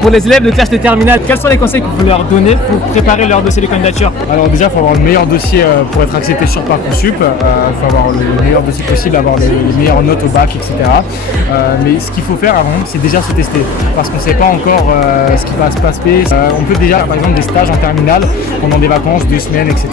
Pour les élèves de classe de terminale, quels sont les conseils que vous leur donnez pour préparer leur dossier de candidature? Alors déjà, il faut avoir le meilleur dossier pour être accepté sur Parcoursup. Il faut avoir le meilleur dossier possible, avoir les meilleures notes au bac, etc. Mais ce qu'il faut faire avant, c'est déjà se tester. Parce qu'on ne sait pas encore ce qui va se passer. On peut déjà faire par exemple des stages en terminale pendant des vacances, 2 semaines, etc.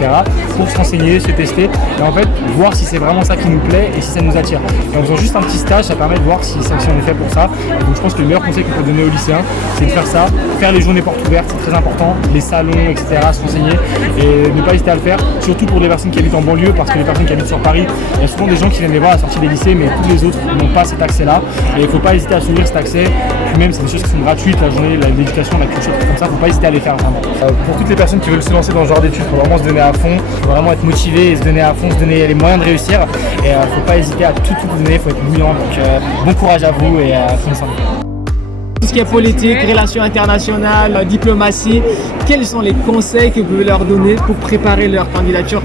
pour se renseigner, se tester et en fait voir si c'est vraiment ça qui nous plaît et si ça nous attire. Et en faisant juste un petit stage, ça permet de voir si on est fait pour ça. Et donc je pense que le meilleur conseil qu'on peut donner aux lycéens, c'est de faire ça, faire les journées portes ouvertes, c'est très important, les salons, etc., se renseigner et ne pas hésiter à le faire, surtout pour les personnes qui habitent en banlieue, parce que les personnes qui habitent sur Paris, il y a souvent des gens qui viennent les voir à la sortie des lycées, mais tous les autres n'ont pas cet accès-là et il ne faut pas hésiter à s'ouvrir cet accès. Puis même, c'est des choses qui sont gratuites, la journée, l'éducation, la culture, tout comme ça, il ne faut pas hésiter à les faire vraiment. Pour toutes les personnes qui veulent se lancer dans ce genre d'études, il faut vraiment se donner à fond, il faut vraiment être motivé et se donner à fond, se donner les moyens de réussir et il ne faut pas hésiter à tout donner, il faut être bouillant, donc bon courage à vous et foncez. Tout ce qui est politique, relations internationales, diplomatie, quels sont les conseils que vous pouvez leur donner pour préparer leur candidature?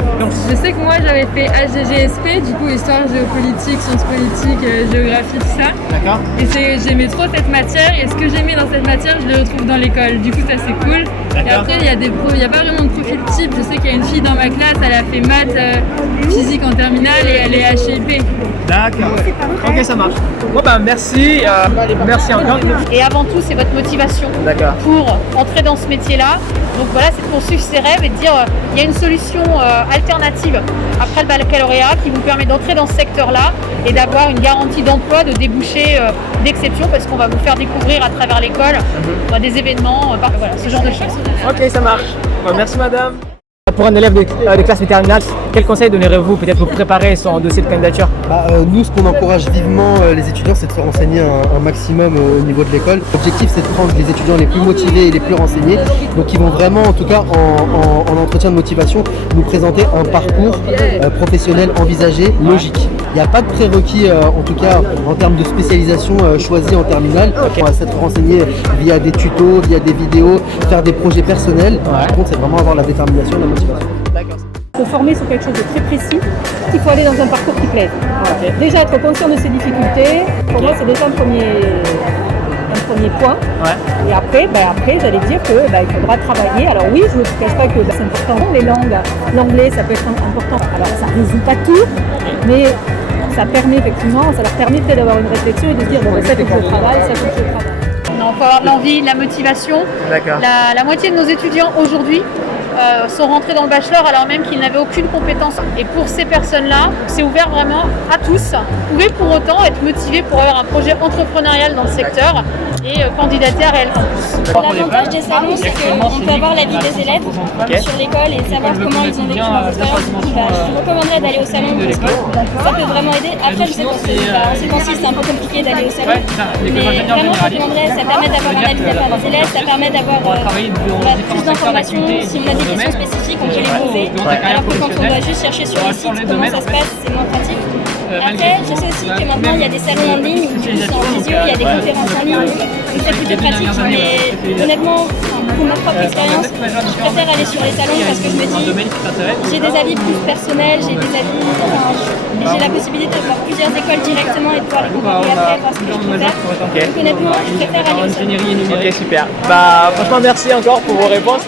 Je sais que moi j'avais fait HGGSP, du coup histoire, géopolitique, sciences politiques, géographie, tout ça. D'accord. Et j'aimais trop cette matière et ce que j'aimais dans cette matière, je le retrouve dans l'école. Du coup ça c'est cool. Et après il y a pas vraiment de profil type. Je sais qu'il y a une fille dans ma classe, elle a fait maths, physique en terminale et elle est HIP. D'accord. Ok, ça marche. Bon bah merci, merci encore. Et avant tout, c'est votre motivation pour entrer dans ce métier-là. Donc voilà, c'est de poursuivre ses rêves et de dire il y a une solution alternative après le baccalauréat qui vous permet d'entrer dans ce secteur-là et d'avoir une garantie d'emploi, de débouchés d'exception parce qu'on va vous faire découvrir à travers l'école des événements, voilà, ce genre de choses. Ok, ça marche. Bon, merci madame. Pour un élève de classe de terminale, quel conseil donnerez-vous peut-être pour préparer son dossier de candidature? Nous, ce qu'on encourage vivement les étudiants, c'est de se renseigner un maximum au niveau de l'école. L'objectif, c'est de prendre les étudiants les plus motivés et les plus renseignés, donc ils vont vraiment, en tout cas en entretien de motivation, nous présenter un parcours professionnel envisagé, logique. Il n'y a pas de prérequis, en tout cas en termes de spécialisation choisie en terminale. On va s'être renseigné via des tutos, via des vidéos, faire des projets personnels. Par contre, c'est vraiment avoir la détermination, la motivation. Se former sur quelque chose de très précis, il faut aller dans un parcours qui plaise. Okay. Déjà être conscient de ses difficultés, pour moi c'est déjà un premier point. Et après, j'allais dire que il faudra travailler. Alors oui, je ne vous cache pas que c'est important. Les langues, l'anglais ça peut être important. Alors ça ne résout pas tout, mais ça permet effectivement, ça leur permet peut-être d'avoir une réflexion et de se dire bon, ça faut que je travaille, ça faut que je travaille. Non, il faut avoir de l'envie, de la motivation. La moitié de nos étudiants aujourd'hui sont rentrés dans le bachelor alors même qu'ils n'avaient aucune compétence. Et pour ces personnes-là, c'est ouvert vraiment à tous. Vous pouvez pour autant être motivé pour avoir un projet entrepreneurial dans le secteur et candidater à Réel Campus. L'avantage des salons, c'est qu'on peut avoir l'avis des élèves sur l'école et savoir comment ils ont vécu leur expérience. Je recommanderais d'aller au salon parce que ça peut vraiment aider. Après, je sais qu'en ces temps-ci, c'est un peu compliqué d'aller au salon. Mais vraiment, je recommanderais, ça permet d'avoir un avis de la part des élèves, ça permet d'avoir plus d'informations. Si on a des questions spécifiques, on peut les poser. Alors que quand on doit juste chercher sur les sites comment ça se passe, c'est moins pratique. Après, je sais aussi que maintenant il y a des salons en ligne, où c'est en visio, il y a des conférences en ligne, donc c'est plutôt pratique. Mais honnêtement, pour ma propre expérience, je préfère aller sur les salons parce que je me dis, j'ai des avis plus personnels, j'ai la possibilité de voir plusieurs écoles directement et de pouvoir les comparer après, voir ce que je peux faire. Donc honnêtement, je préfère aller au salon. Ok, super. Franchement, merci encore pour vos réponses.